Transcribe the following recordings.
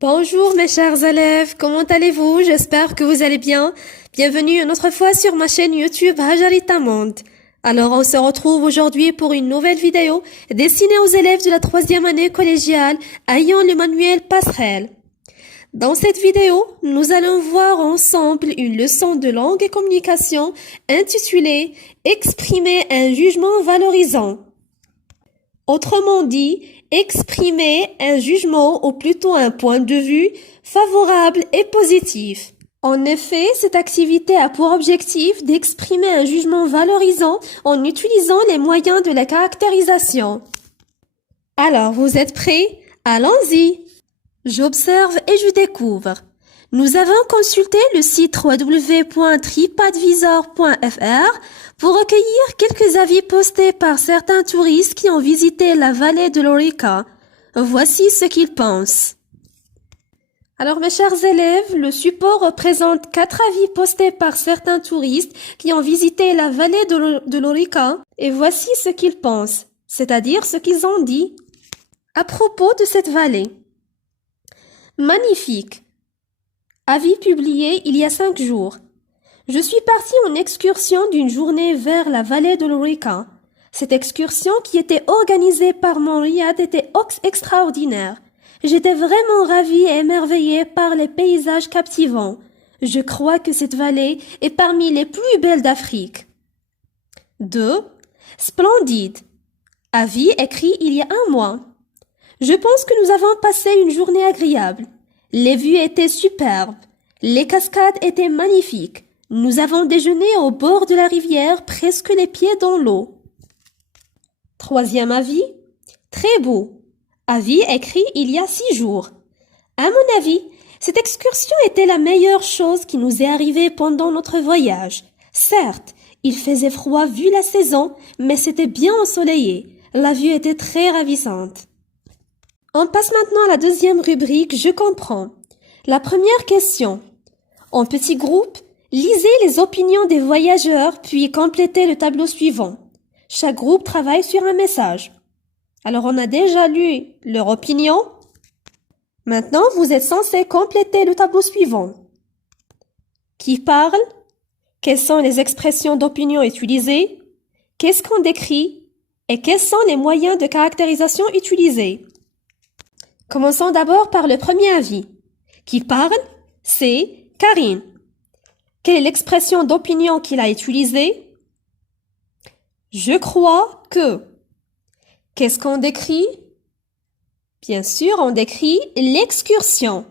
Bonjour mes chers élèves, comment allez-vous? J'espère que vous allez bien. Bienvenue une autre fois sur ma chaîne YouTube Hajarita Monde. Alors on se retrouve aujourd'hui pour une nouvelle vidéo destinée aux élèves de la 3e année collégiale ayant le manuel Passerelle. Dans cette vidéo, nous allons voir ensemble une leçon de langue et communication intitulée « Exprimer un jugement valorisant ». Autrement dit, exprimer un jugement ou plutôt un point de vue favorable et positif. En effet, cette activité a pour objectif d'exprimer un jugement valorisant en utilisant les moyens de la caractérisation. Alors, vous êtes prêts? Allons-y! J'observe et je découvre. Nous avons consulté le site www.tripadvisor.fr pour recueillir quelques avis postés par certains touristes qui ont visité la vallée de l'Orica. Voici ce qu'ils pensent. Alors mes chers élèves, le support représente 4 avis postés par certains touristes qui ont visité la vallée de l'Orica et voici ce qu'ils pensent, c'est-à-dire ce qu'ils ont dit à propos de cette vallée. Magnifique. Avis publié il y a 5 jours. Je suis partie en excursion d'une journée vers la vallée de l'Orica. Cette excursion qui était organisée par mon riad était extraordinaire. J'étais vraiment ravie et émerveillée par les paysages captivants. Je crois que cette vallée est parmi les plus belles d'Afrique. 2. Splendide. Avis écrit il y a 1 mois. Je pense que nous avons passé une journée agréable. Les vues étaient superbes. Les cascades étaient magnifiques. Nous avons déjeuné au bord de la rivière, presque les pieds dans l'eau. 3e avis. Très beau. Avis écrit il y a 6 jours. À mon avis, cette excursion était la meilleure chose qui nous est arrivée pendant notre voyage. Certes, il faisait froid vu la saison, mais c'était bien ensoleillé. La vue était très ravissante. On passe maintenant à la 2e rubrique, je comprends. La première question. En petit groupe, lisez les opinions des voyageurs puis complétez le tableau suivant. Chaque groupe travaille sur un message. Alors on a déjà lu leur opinion. Maintenant, vous êtes censés compléter le tableau suivant. Qui parle? Quelles sont les expressions d'opinion utilisées? Qu'est-ce qu'on décrit? Et quels sont les moyens de caractérisation utilisés? Commençons d'abord par le premier avis. Qui parle? C'est Karine. Quelle est l'expression d'opinion qu'il a utilisée? Je crois que. Qu'est-ce qu'on décrit? Bien sûr, on décrit l'excursion.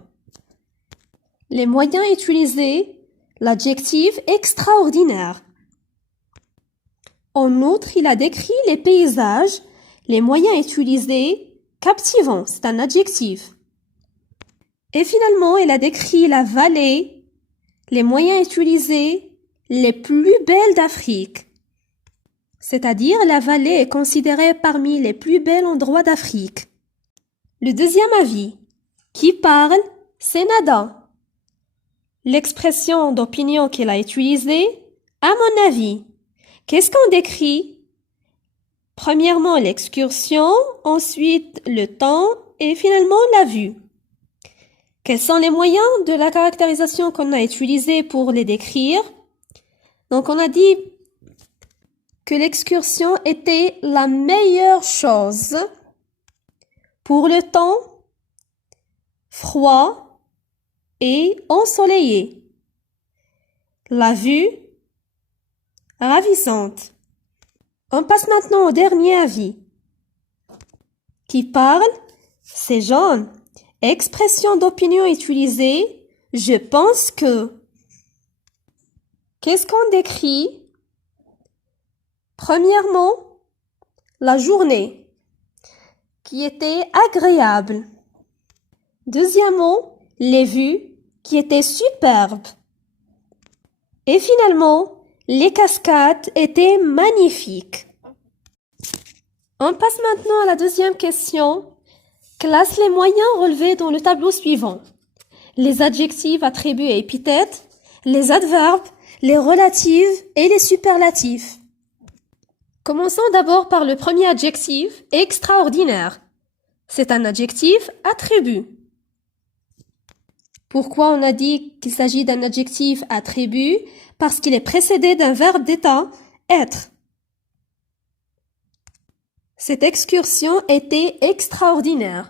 Les moyens utilisés, l'adjectif extraordinaire. En outre, il a décrit les paysages, les moyens utilisés, captivant, c'est un adjectif. Et finalement, il a décrit la vallée, les moyens utilisés, les plus belles d'Afrique. C'est-à-dire, la vallée est considérée parmi les plus bels endroits d'Afrique. Le 2e avis. Qui parle? C'est Nada. L'expression d'opinion qu'il a utilisée, à mon avis. Qu'est-ce qu'on décrit? Premièrement, l'excursion, ensuite le temps et finalement la vue. Quels sont les moyens de la caractérisation qu'on a utilisés pour les décrire? Donc, on a dit que l'excursion était la meilleure chose pour le temps froid et ensoleillé. La vue ravissante. On passe maintenant au dernier avis. Qui parle? C'est Jean. Expression d'opinion utilisée. Je pense que. Qu'est-ce qu'on décrit? Premièrement, la journée qui était agréable. Deuxièmement, les vues qui étaient superbes. Et finalement, les cascades étaient magnifiques. On passe maintenant à la 2e question. Classe les moyens relevés dans le tableau suivant. Les adjectifs, attributs et épithètes, les adverbes, les relatives et les superlatifs. Commençons d'abord par le premier adjectif, extraordinaire. C'est un adjectif attribut. Pourquoi on a dit qu'il s'agit d'un adjectif attribut? Parce qu'il est précédé d'un verbe d'état, être. Cette excursion était extraordinaire.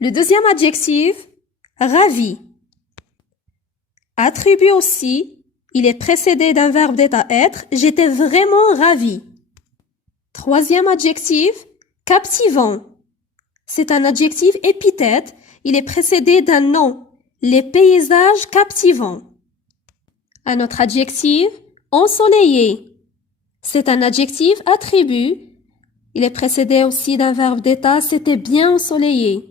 Le deuxième adjectif, ravi. Attribut aussi, il est précédé d'un verbe d'état être, j'étais vraiment ravi. Troisième adjectif, captivant. C'est un adjectif épithète, il est précédé d'un nom, les paysages captivants. Un autre adjectif, ensoleillé. C'est un adjectif attribut, il est précédé aussi d'un verbe d'état, c'était bien ensoleillé.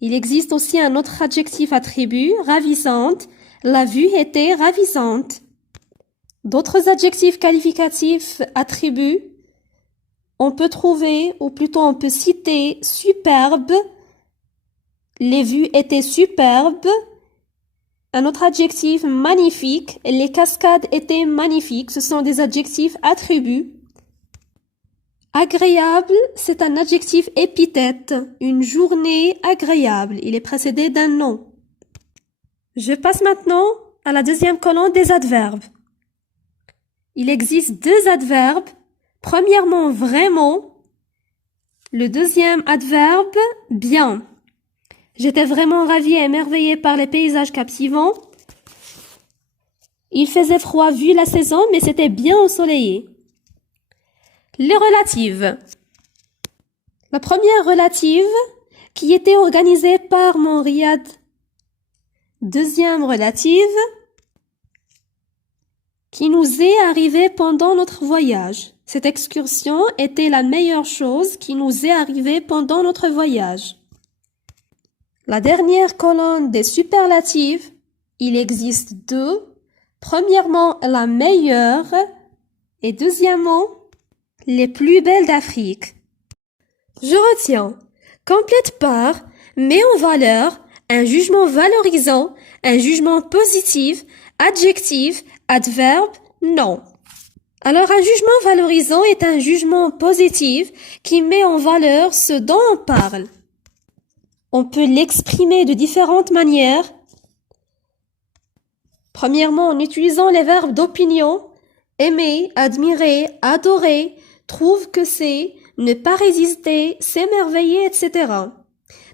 Il existe aussi un autre adjectif attribut, ravissante, la vue était ravissante. D'autres adjectifs qualificatifs attributs, on peut trouver, ou plutôt on peut citer superbe, les vues étaient superbes. Un autre adjectif magnifique, les cascades étaient magnifiques, ce sont des adjectifs attributs. Agréable, c'est un adjectif épithète, une journée agréable, il est précédé d'un nom. Je passe maintenant à la deuxième colonne des adverbes. Il existe deux adverbes. Premièrement, vraiment. Le deuxième adverbe, bien. J'étais vraiment ravie et émerveillée par les paysages captivants. Il faisait froid vu la saison, mais c'était bien ensoleillé. Les relatives. La première relative, qui était organisée par mon riad. Deuxième relative, qui nous est arrivée pendant notre voyage. Cette excursion était la meilleure chose qui nous est arrivée pendant notre voyage. La dernière colonne des superlatifs, il existe deux. Premièrement, la meilleure et deuxièmement, les plus belles d'Afrique. Je retiens, complète par, met en valeur, un jugement valorisant, un jugement positif, adjectif, adverbe, non. Alors un jugement valorisant est un jugement positif qui met en valeur ce dont on parle. On peut l'exprimer de différentes manières. Premièrement, en utilisant les verbes d'opinion, aimer, admirer, adorer, trouve que c'est, ne pas résister, s'émerveiller, etc.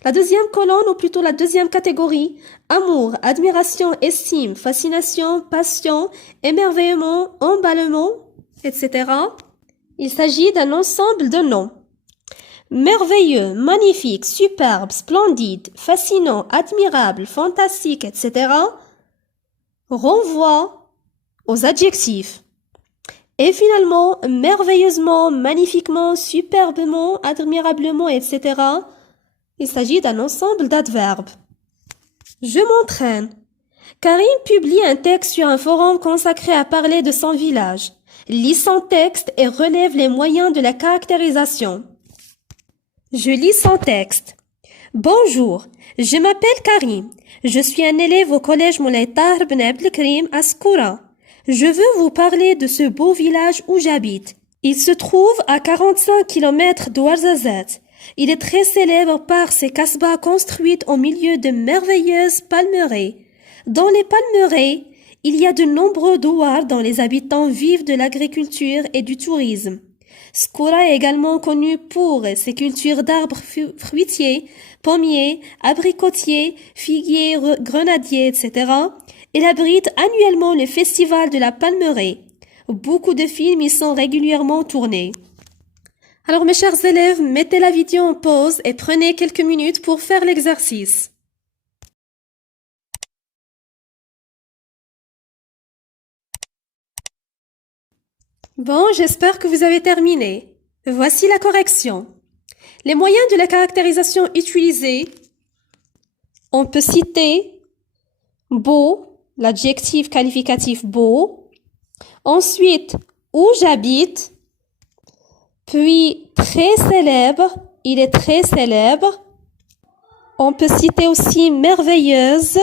La deuxième colonne, ou plutôt la deuxième catégorie, amour, admiration, estime, fascination, passion, émerveillement, emballement, etc. Il s'agit d'un ensemble de noms. Merveilleux, magnifique, superbe, splendide, fascinant, admirable, fantastique, etc. renvoie aux adjectifs. Et finalement, merveilleusement, magnifiquement, superbement, admirablement, etc. Il s'agit d'un ensemble d'adverbes. Je m'entraîne. Karim publie un texte sur un forum consacré à parler de son village. Lit son texte et relève les moyens de la caractérisation. Je lis son texte. Bonjour, je m'appelle Karim. Je suis un élève au collège Moulay Tahir Ben Abdelkrim à Skoura. Je veux vous parler de ce beau village où j'habite. Il se trouve à 45 km d'Ouarzazate. Il est très célèbre par ses kasbahs construites au milieu de merveilleuses palmeraies. Dans les palmeraies, il y a de nombreux douars dont les habitants vivent de l'agriculture et du tourisme. Skoura est également connu pour ses cultures d'arbres fruitiers, pommiers, abricotiers, figuiers, grenadiers, etc. Il abrite annuellement le festival de la Palmeraie. Beaucoup de films y sont régulièrement tournés. Alors mes chers élèves, mettez la vidéo en pause et prenez quelques minutes pour faire l'exercice. Bon, j'espère que vous avez terminé. Voici la correction. Les moyens de la caractérisation utilisés, on peut citer beau, l'adjectif qualificatif beau, ensuite où j'habite, puis très célèbre, il est très célèbre. On peut citer aussi merveilleuse,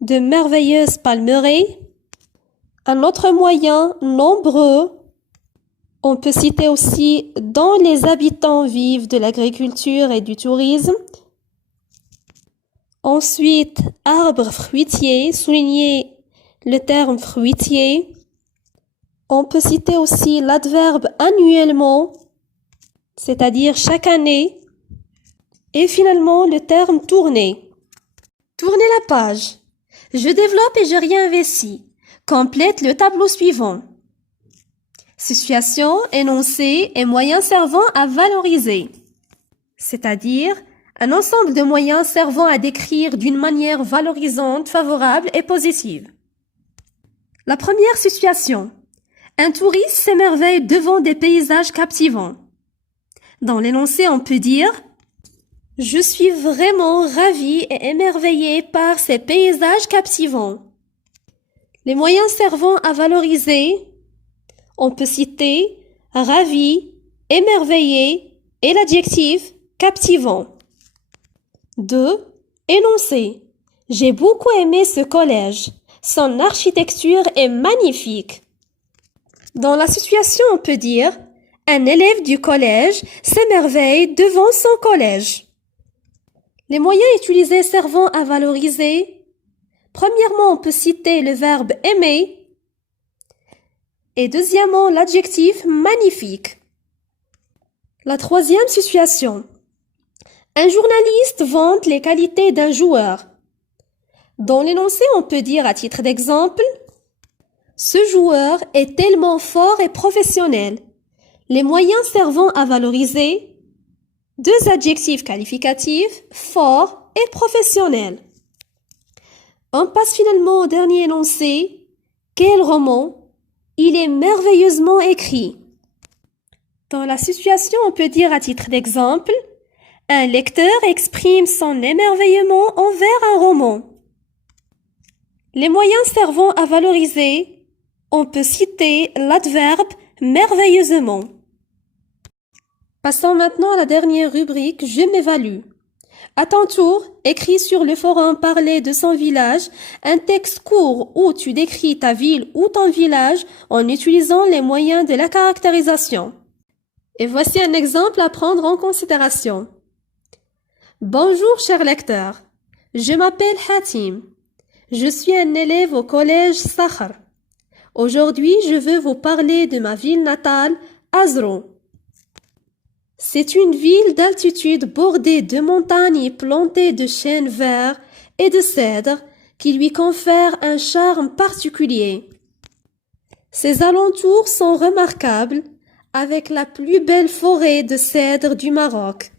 de merveilleuses palmeraies. Un autre moyen, nombreux. On peut citer aussi dont les habitants vivent de l'agriculture et du tourisme. Ensuite, arbre fruitier, soulignez le terme fruitier. On peut citer aussi l'adverbe annuellement, c'est-à-dire chaque année. Et finalement, le terme tourner. Tournez la page. Je développe et je réinvestis. Complète le tableau suivant. Situation, énoncé et moyens servant à valoriser. C'est-à-dire un ensemble de moyens servant à décrire d'une manière valorisante, favorable et positive. La première situation. Un touriste s'émerveille devant des paysages captivants. Dans l'énoncé, on peut dire « Je suis vraiment ravi et émerveillé par ces paysages captivants ». Les moyens servant à valoriser, on peut citer « ravi »,« émerveillé » et l'adjectif « captivant ». 2. Énoncé. J'ai beaucoup aimé ce collège. Son architecture est magnifique. Dans la situation, on peut dire un élève du collège s'émerveille devant son collège. Les moyens utilisés servant à valoriser. Premièrement, on peut citer le verbe aimer. Et deuxièmement, l'adjectif magnifique. La troisième situation. Un journaliste vante les qualités d'un joueur. Dans l'énoncé, on peut dire à titre d'exemple « Ce joueur est tellement fort et professionnel ». Les moyens servant à valoriser, deux adjectifs qualificatifs, fort et professionnel. On passe finalement au dernier énoncé. Quel roman! Il est merveilleusement écrit. Dans la situation, on peut dire à titre d'exemple, un lecteur exprime son émerveillement envers un roman. Les moyens servant à valoriser, on peut citer l'adverbe merveilleusement. Passons maintenant à la dernière rubrique, je m'évalue. À ton tour, écris sur le forum Parler de son village un texte court où tu décris ta ville ou ton village en utilisant les moyens de la caractérisation. Et voici un exemple à prendre en considération. Bonjour cher lecteur, je m'appelle Hatim. Je suis un élève au collège Sakhar. Aujourd'hui, je veux vous parler de ma ville natale, Azrou. C'est une ville d'altitude bordée de montagnes plantées de chênes verts et de cèdres qui lui confèrent un charme particulier. Ses alentours sont remarquables avec la plus belle forêt de cèdres du Maroc,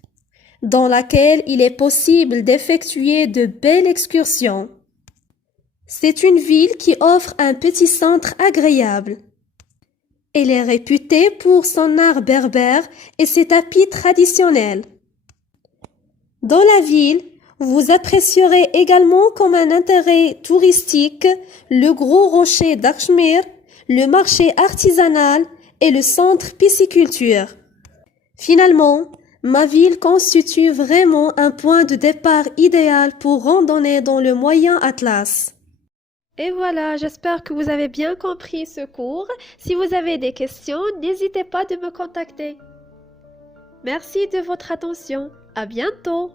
dans laquelle il est possible d'effectuer de belles excursions. C'est une ville qui offre un petit centre agréable. Elle est réputée pour son art berbère et ses tapis traditionnels. Dans la ville, vous apprécierez également comme un intérêt touristique le gros rocher d'Achmir, le marché artisanal et le centre pisciculture. Finalement, ma ville constitue vraiment un point de départ idéal pour randonner dans le Moyen Atlas. Et voilà, j'espère que vous avez bien compris ce cours. Si vous avez des questions, n'hésitez pas de me contacter. Merci de votre attention. À bientôt.